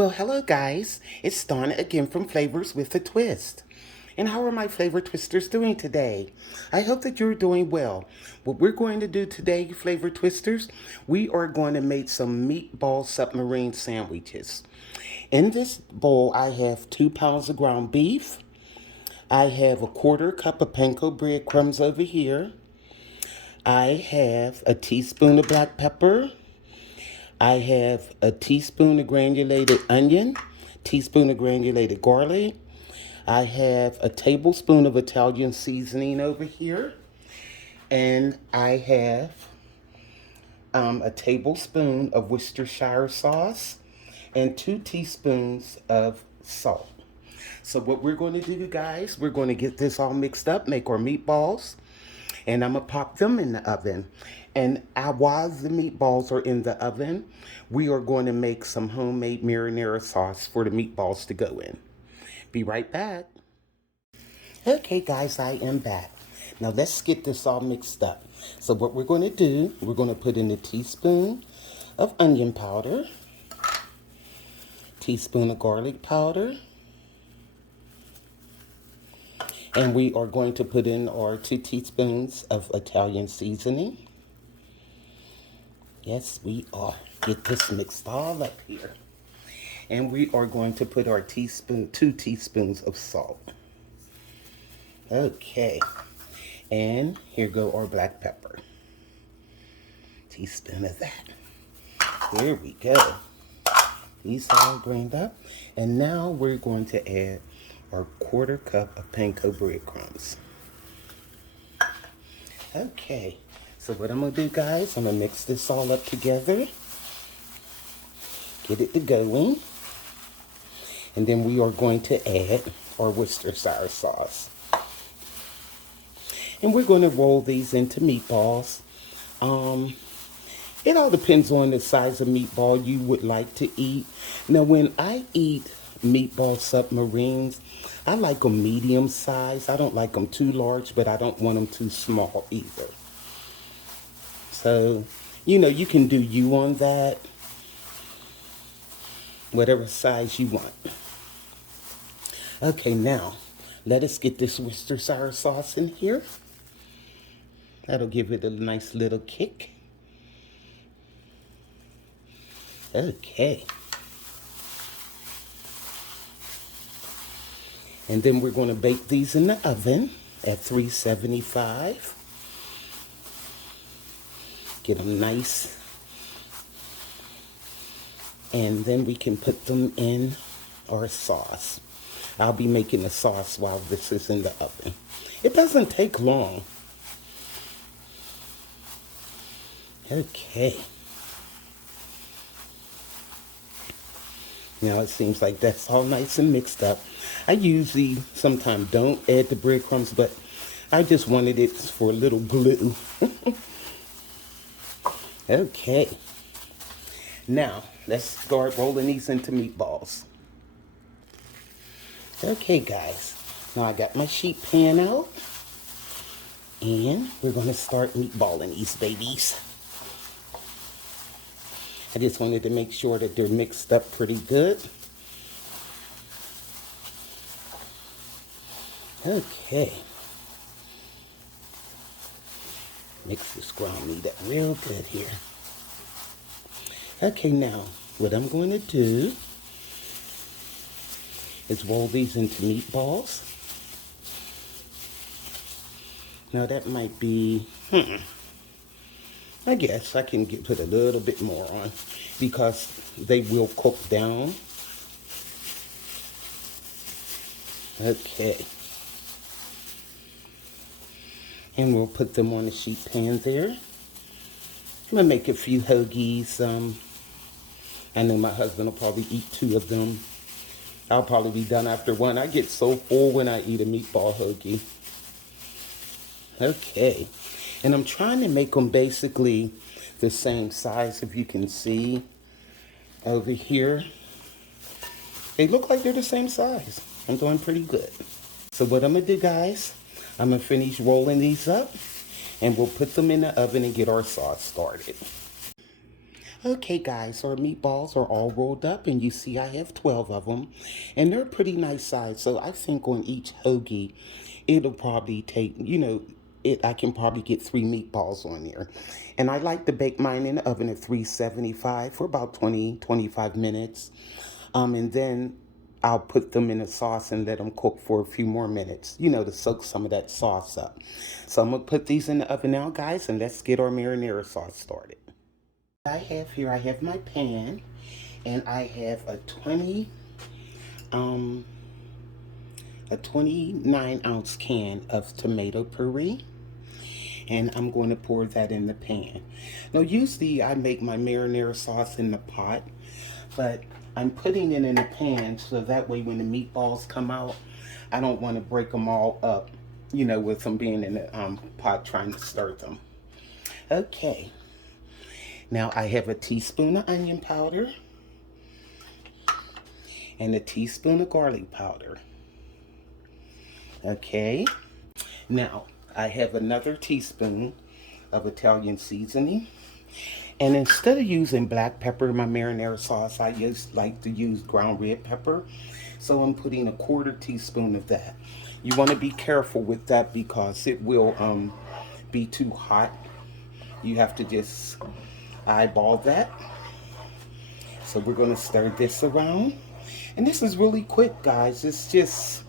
Well, hello guys. It's Dawn again from Flavors with a Twist. And how are my flavor twisters doing today? I hope that you're doing well. What we're going to do today, flavor twisters, we are going to make some meatball submarine sandwiches. In this bowl, I have 2 pounds of ground beef. I have a quarter cup of panko breadcrumbs over here. I have a teaspoon of black pepper. I have a teaspoon of granulated onion, teaspoon of granulated garlic. I have a tablespoon of Italian seasoning over here. And I have a tablespoon of Worcestershire sauce and 2 teaspoons of salt. So what we're going to do, guys, we're going to get this all mixed up, make our meatballs, and I'm going to pop them in the oven. And while the meatballs are in the oven, we are going to make some homemade marinara sauce for the meatballs to go in. Be right back. Okay, guys, I am back. Now let's get this all mixed up. So what we're going to do, we're going to put in a teaspoon of onion powder, teaspoon of garlic powder, and we are going to put in our 2 teaspoons of Italian seasoning. Yes, we are. Get this mixed all up here. And we are going to put our 2 teaspoons of salt. Okay. And here go our black pepper. Teaspoon of that. Here we go. These all grained up. And now we're going to add our quarter cup of panko breadcrumbs. Okay. So what I'm going to do, guys, I'm going to mix this all up together. Get it to going. And then we are going to add our Worcestershire sauce. And we're going to roll these into meatballs. It all depends on the size of meatball you would like to eat. Now, when I eat meatball submarines, I like them medium size. I don't like them too large, but I don't want them too small either. So, you can do you on that. Whatever size you want. Okay, now, let us get this Worcestershire sauce in here. That'll give it a nice little kick. Okay. And then we're going to bake these in the oven at 375. Get them nice. And then we can put them in our sauce. I'll be making the sauce while this is in the oven. It doesn't take long. Okay. Now it seems like that's all nice and mixed up. I usually sometimes don't add the breadcrumbs, but I just wanted it for a little glue. Okay. Now, let's start rolling these into meatballs. Okay, guys. Now I got my sheet pan out. And we're going to start meatballing these babies. I just wanted to make sure that they're mixed up pretty good. Okay. Mix this ground meat up real good here. Okay, now what I'm going to do is roll these into meatballs. Now that might be, I guess I can put a little bit more on because they will cook down. Okay. And we'll put them on the sheet pan there. I'm going to make a few hoagies. I know my husband will probably eat 2 of them. I'll probably be done after 1. I get so full when I eat a meatball hoagie. Okay. And I'm trying to make them basically the same size, if you can see over here. They look like they're the same size. I'm doing pretty good. So what I'm going to do, guys, I'm going to finish rolling these up, and we'll put them in the oven and get our sauce started. Okay guys, our meatballs are all rolled up and you see I have 12 of them and they're pretty nice size. So I think on each hoagie, it'll probably take, I can probably get 3 meatballs on there. And I like to bake mine in the oven at 375 for about 20-25 minutes. And then I'll put them in a sauce and let them cook for a few more minutes, to soak some of that sauce up. So I'm gonna put these in the oven now, guys, and let's get our marinara sauce started. I have my pan, and I have a 29-ounce can of tomato puree, and I'm going to pour that in the pan. Now, usually I make my marinara sauce in the pot, but I'm putting it in the pan so that way when the meatballs come out, I don't want to break them all up, with them being in the pot trying to stir them. Okay. Now I have a teaspoon of onion powder and a teaspoon of garlic powder. Okay. Now I have another teaspoon of Italian seasoning. And instead of using black pepper in my marinara sauce, I just like to use ground red pepper. So I'm putting a 1/4 teaspoon of that. You want to be careful with that because it will be too hot. You have to just eyeball that. So we're going to stir this around. And this is really quick, guys. It's just,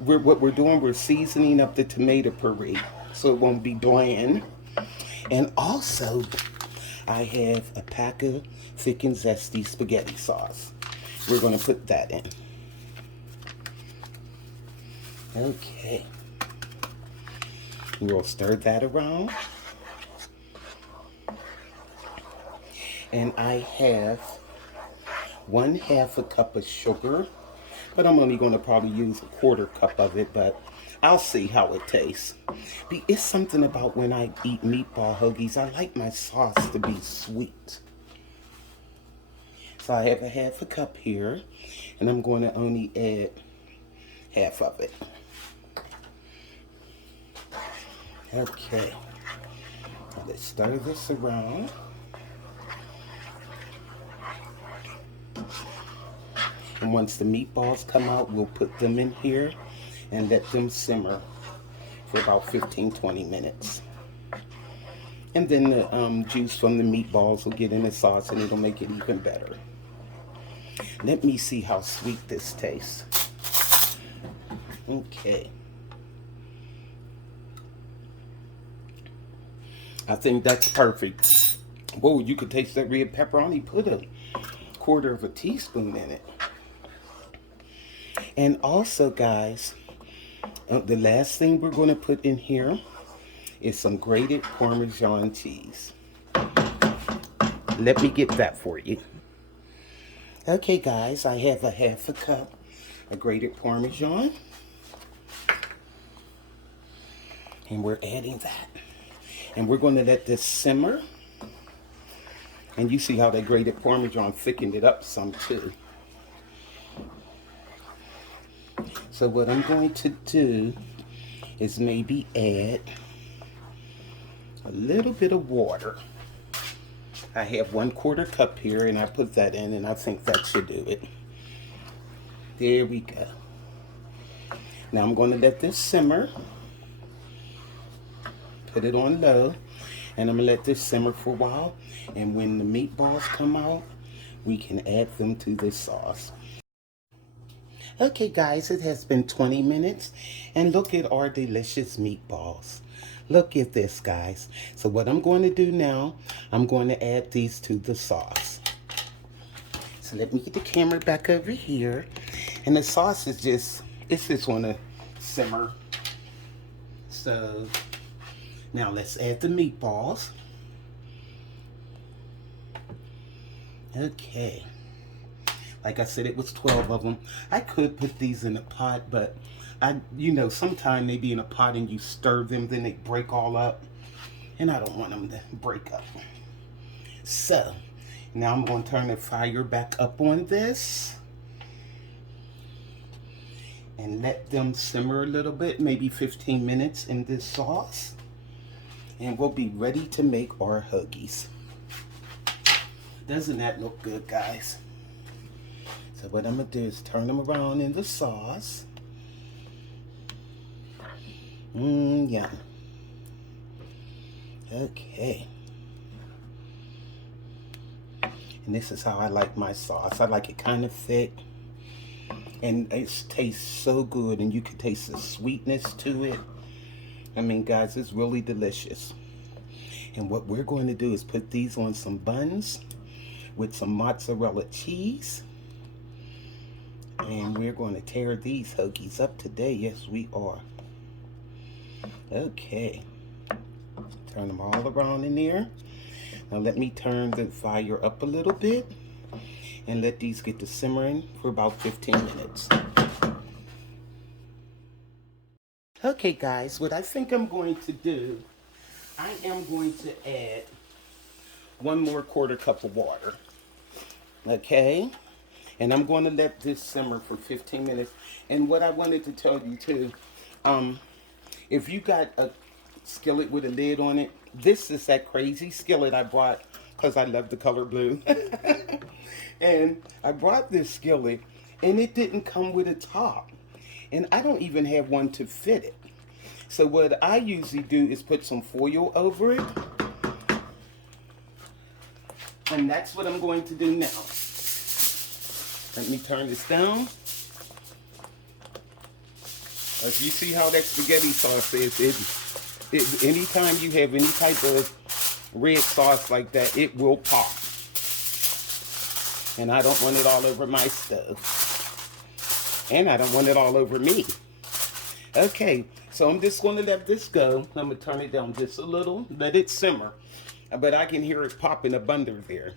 what we're doing, we're seasoning up the tomato puree so it won't be bland. And also, I have a pack of thick and zesty spaghetti sauce. We're going to put that in. Okay. We'll stir that around. And I have 1/2 a cup of sugar, but I'm only going to probably use a 1/4 cup of it, but I'll see how it tastes. It's something about when I eat meatball hoagies, I like my sauce to be sweet. So I have a 1/2 a cup here, and I'm going to only add 1/2 of it. Okay, now let's stir this around. And once the meatballs come out, we'll put them in here and let them simmer for about 15-20 minutes. And then the juice from the meatballs will get in the sauce and it'll make it even better. Let me see how sweet this tastes. Okay. I think that's perfect. Whoa, you could taste that red pepper. I only put a 1/4 teaspoon in it. And also, guys, the last thing we're going to put in here is some grated Parmesan cheese. Let me get that for you. Okay, guys, I have a 1/2 a cup of grated Parmesan. And we're adding that. And we're going to let this simmer. And you see how that grated Parmesan thickened it up some too. So what I'm going to do is maybe add a little bit of water. I have 1/4 cup here and I put that in and I think that should do it. There we go. Now I'm going to let this simmer. Put it on low and I'm going to let this simmer for a while. And when the meatballs come out, we can add them to this sauce. Okay guys, it has been 20 minutes and look at our delicious meatballs. Look at this, guys. So what I'm going to do now, I'm going to add these to the sauce. So let me get the camera back over here. And the sauce is just want to simmer. So now let's add the meatballs. Okay. Like I said, it was 12 of them. I could put these in a pot, but sometimes they be in a pot and you stir them, then they break all up. And I don't want them to break up. So, now I'm going to turn the fire back up on this. And let them simmer a little bit, maybe 15 minutes in this sauce. And we'll be ready to make our hoagies. Doesn't that look good, guys? So what I'm gonna do is turn them around in the sauce. Yum. Okay. And this is how I like my sauce. I like it kind of thick. And it tastes so good, and you can taste the sweetness to it. I mean, guys, it's really delicious. And what we're going to do is put these on some buns with some mozzarella cheese. And we're going to tear these hoagies up today. Yes, we are. Okay. Turn them all around in there. Now let me turn the fire up a little bit and let these get to simmering for about 15 minutes. Okay, guys, what I think I'm going to do, I am going to add 1 more quarter cup of water. Okay? And I'm going to let this simmer for 15 minutes. And what I wanted to tell you too, if you got a skillet with a lid on it, this is that crazy skillet I bought because I love the color blue. And I brought this skillet and it didn't come with a top. And I don't even have one to fit it. So what I usually do is put some foil over it. And that's what I'm going to do now. Let me turn this down. As you see how that spaghetti sauce is, anytime you have any type of red sauce like that, it will pop. And I don't want it all over my stove. And I don't want it all over me. Okay, so I'm just going to let this go. I'm going to turn it down just a little, let it simmer. But I can hear it popping up under there.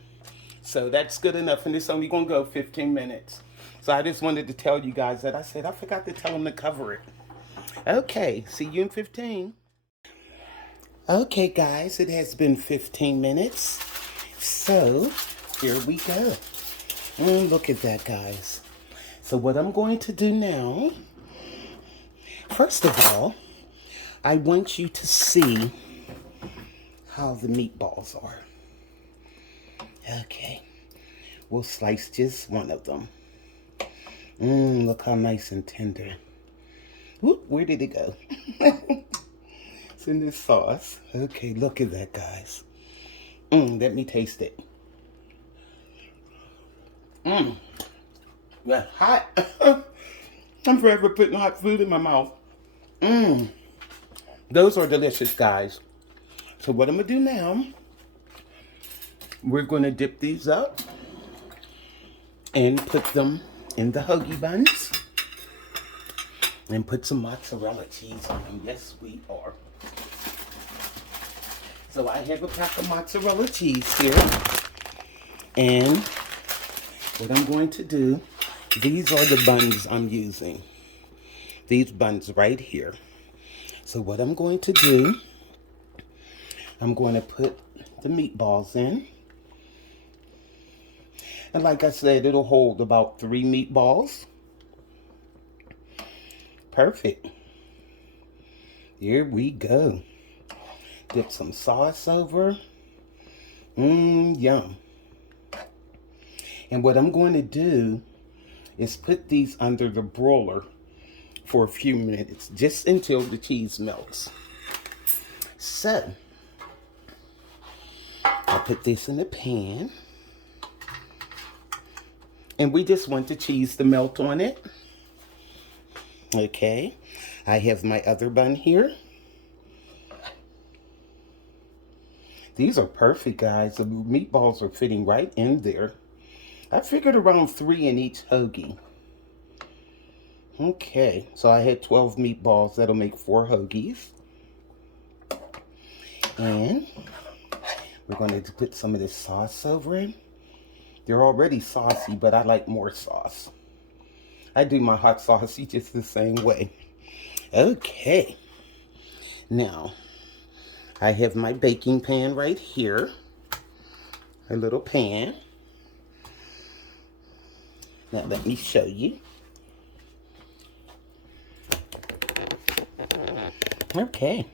So that's good enough, and it's only going to go 15 minutes. So I just wanted to tell you guys that. I said I forgot to tell them to cover it. Okay, see you in 15. Okay, guys, it has been 15 minutes. So here we go. And look at that, guys. So what I'm going to do now, first of all, I want you to see how the meatballs are. Okay, we'll slice just one of them. Look how nice and tender. Whoop, where did it go? It's in this sauce. Okay, look at that, guys. Let me taste it. That's hot. I'm forever putting hot food in my mouth. Those are delicious, guys. So what I'm gonna do now, we're gonna dip these up and put them in the Hoagie Buns and put some mozzarella cheese on them. Yes, we are. So I have a pack of mozzarella cheese here. And what I'm going to do, these are the buns I'm using. These buns right here. So what I'm going to do, I'm going to put the meatballs in. And like I said, it'll hold about 3 meatballs. Perfect. Here we go. Dip some sauce over. Yum. And what I'm going to do is put these under the broiler for a few minutes, just until the cheese melts. So, I'll put this in the pan. And we just want the cheese to melt on it. Okay, I have my other bun here. These are perfect, guys. The meatballs are fitting right in there. I figured around 3 in each hoagie. Okay, so I had 12 meatballs. That'll make 4 hoagies. And we're going to put some of this sauce over it. They're already saucy, but I like more sauce. I do my hot saucy just the same way. Okay. Now, I have my baking pan right here. A little pan. Now, let me show you. Okay.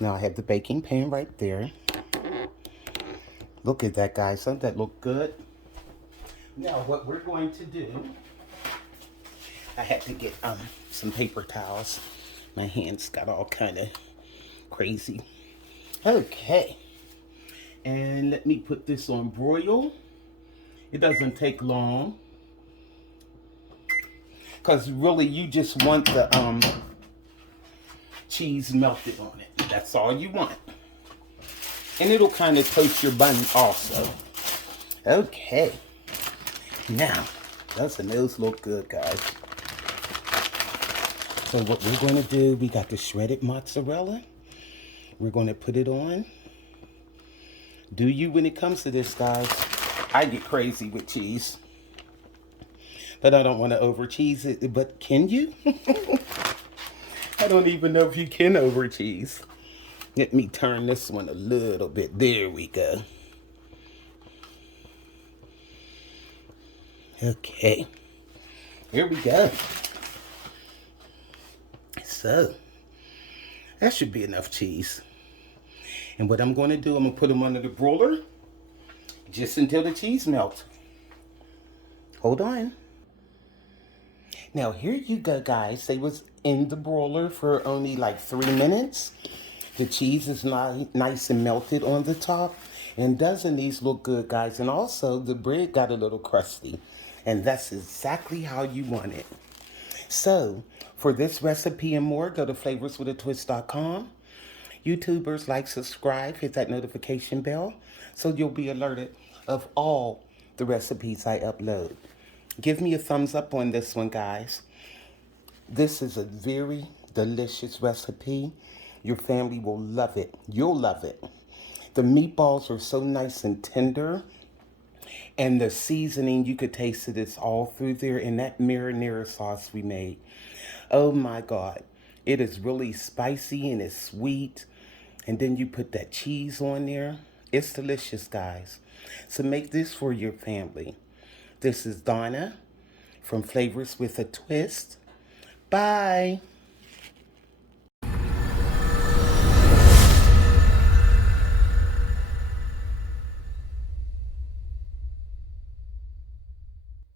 Now, I have the baking pan right there. Look at that, guys. Doesn't that look good? Now, what we're going to do, I had to get some paper towels. My hands got all kind of crazy. Okay. And let me put this on broil. It doesn't take long. Because really, you just want the cheese melted on it. That's all you want. And it'll kind of toast your bun also. Okay. Now, doesn't those look good, guys? So what we're going to do, we got the shredded mozzarella. We're going to put it on. Do you when it comes to this, guys? I get crazy with cheese. But I don't want to over cheese it. But can you? I don't even know if you can over cheese. Let me turn this one a little bit. There we go. Okay. Here we go. So, that should be enough cheese. And what I'm going to do, I'm going to put them under the broiler just until the cheese melts. Hold on. Now, here you go, guys. They was in the broiler for only like 3 minutes. The cheese is nice and melted on the top. And doesn't these look good, guys? And also, the bread got a little crusty. And that's exactly how you want it. So, for this recipe and more, go to flavorswithatwist.com. YouTubers, like, subscribe, hit that notification bell so you'll be alerted of all the recipes I upload. Give me a thumbs up on this one, guys. This is a very delicious recipe. Your family will love it. You'll love it. The meatballs are so nice and tender. And the seasoning, you could taste it. It's all through there. And that marinara sauce we made. Oh my God. It is really spicy and it's sweet. And then you put that cheese on there. It's delicious, guys. So make this for your family. This is Donna from Flavors with a Twist. Bye.